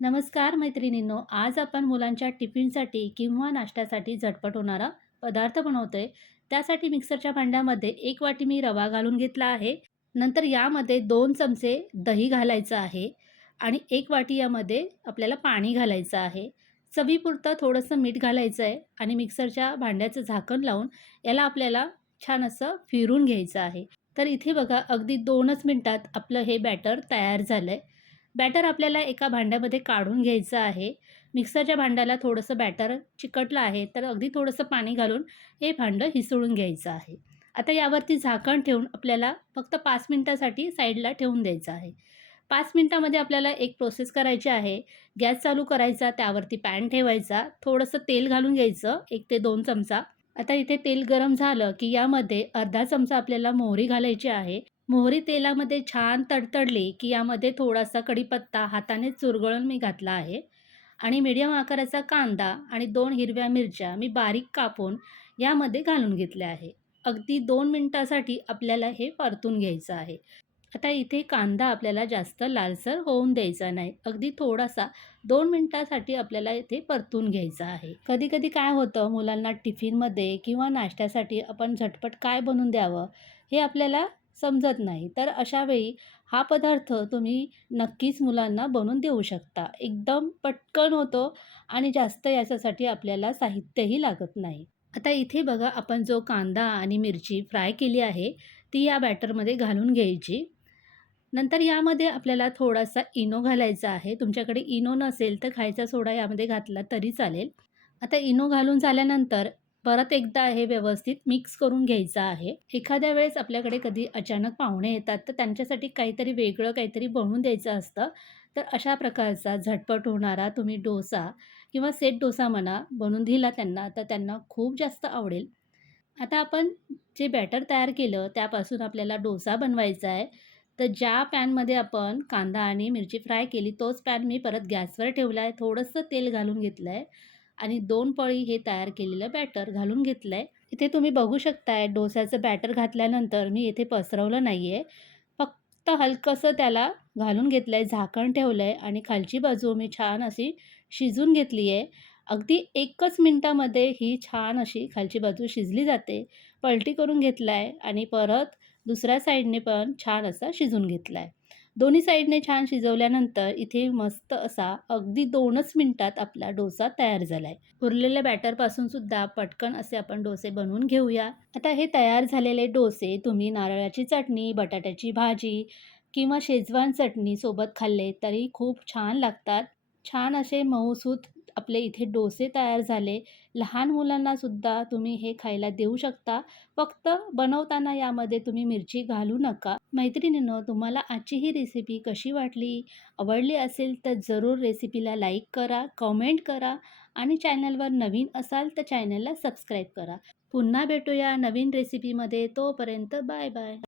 नमस्कार मैत्रिणींनो आज आपण मुलांच्या टिफिनसाठी किंवा नाश्त्यासाठी झटपट होणारा पदार्थ बनवतोय. त्यासाठी मिक्सरच्या भांड्यामध्ये एक वाटी मी रवा घालून घेतला आहे. नंतर यामध्ये दोन चमचे दही घालायचं आहे आणि एक वाटी यामध्ये आपल्याला पाणी घालायचं आहे. चवीपुरतं थोडंसं मीठ घालायचं आहे आणि मिक्सरच्या भांड्याचं झाकण लावून याला आपल्याला छान असं फिरून घ्यायचं आहे. तर इथे बघा अगदी दोनच मिनटात आपलं हे बॅटर तयार झालं आहे बॅटर आपल्याला एका भांड्यामध्ये काढून घ्यायचं आहे. मिक्सरच्या भांड्याला थोडंसं बॅटर चिकटलं आहे तर अगदी थोडंसं पाणी घालून हे भांडं हिसळून घ्यायचं आहे. आता यावरती झाकण ठेवून आपल्याला फक्त पाच मिनटासाठी साईडला ठेवून द्यायचं आहे. पाच मिनटामध्ये आपल्याला एक प्रोसेस करायची आहे. गॅस चालू करायचा त्यावरती पॅन ठेवायचा थोडंसं तेल घालून घ्यायचं एक ते दोन चमचा. आता इथे तेल गरम झालं की यामध्ये अर्धा चमचा आपल्याला मोहरी घालायची आहे. मोहरी तेलामध्ये छान तडतडली की यामध्ये थोडासा कढीपत्ता हाताने चुरगळून मी घातला आहे. आणि मीडियम आकाराचा कांदा आणि दोन हिरव्या मिरच्या मी बारीक कापून यामध्ये घालून घेतल्या आहे. अगदी दोन मिनटासाठी आपल्याला हे परतून घ्यायचं आहे. आता इथे कांदा आपल्याला जास्त लालसर होऊन द्यायचा नाही. अगदी थोडासा दोन मिनटासाठी आपल्याला इथे परतून घ्यायचा आहे. कधी कधी काय होतं मुलांना टिफिनमध्ये किंवा नाश्त्यासाठी आपण झटपट काय बनवून द्यावं हे आपल्याला समजत नाही. तर अशावेळी हा पदार्थ तुम्ही नक्कीच मुलांना बनवून देऊ शकता. एकदम पटकन होतो आणि जास्त याच्यासाठी आपल्याला साहित्यही लागत नाही. आता इथे बघा आपण जो कांदा आणि मिरची फ्राय केली आहे ती या बॅटरमध्ये घालून घ्यायची. नंतर यामध्ये आपल्याला थोडासा इनो घालायचा आहे. तुमच्याकडे इनो नसेल तर खायचा सोडा यामध्ये घातला तरी चालेल. आता इनो घालून झाल्यानंतर परत एकदा हे व्यवस्थित मिक्स करून घ्यायचं आहे. एखाद्या वेळेस आपल्याकडे कधी अचानक पाहुणे येतात तर त्यांच्यासाठी काहीतरी वेगळं काहीतरी बनवून द्यायचं असतं. तर अशा प्रकारचा झटपट होणारा तुम्ही डोसा किंवा सेट डोसा म्हणा बनवून दिला त्यांना तर त्यांना खूप जास्त आवडेल. आता आपण जे बॅटर तयार केलं त्यापासून आपल्याला डोसा बनवायचा आहे. तर ज्या पॅनमध्ये आपण कांदा आणि मिरची फ्राय केली तोच पॅन मी परत गॅसवर ठेवला आहे. थोडंसं तेल घालून घेतलं आहे आणि दोन पळी हे तयार केलेलं बॅटर घालून घेतलं आहे इथे तुम्ही बघू शकताय डोस्याचं बॅटर घातल्यानंतर मी इथे पसरवलं नाही आहे फक्त हलकंसं त्याला घालून घेतलं आहे झाकण ठेवलं आहे आणि खालची बाजू मी छान अशी शिजून घेतली आहे अगदी एकच मिनटामध्ये ही छान अशी खालची बाजू शिजली जाते. पलटी करून घेतला आहे आणि परत दुसऱ्या साईडने पण छान असा शिजून घेतला आहे दोन्ही साईडने छान शिजवल्यानंतर इथे मस्त असा अगदी दोनच मिनटात आपला डोसा तयार झाला आहे उरलेल्या बॅटरपासून सुद्धा पटकन असे आपण डोसे बनवून घेऊया. आता हे तयार झालेले डोसे तुम्ही नारळाची चटणी बटाट्याची भाजी किंवा शेजवान चटणी सोबत खाल्ले तरी खूप छान लागतात. छान असे मऊसूत आपले इथे डोसे तयार झाले. लहान मुलांनासुद्धा तुम्ही हे खायला देऊ शकता. फक्त बनवताना यामध्ये तुम्ही मिरची घालू नका. मैत्रिणीनं तुम्हाला आजची ही रेसिपी कशी वाटली? आवडली असेल तर जरूर रेसिपीला लाईक करा कमेंट करा आणि चॅनलवर नवीन असाल तर चॅनलला सबस्क्राईब करा. पुन्हा भेटूया नवीन रेसिपीमध्ये तोपर्यंत बाय बाय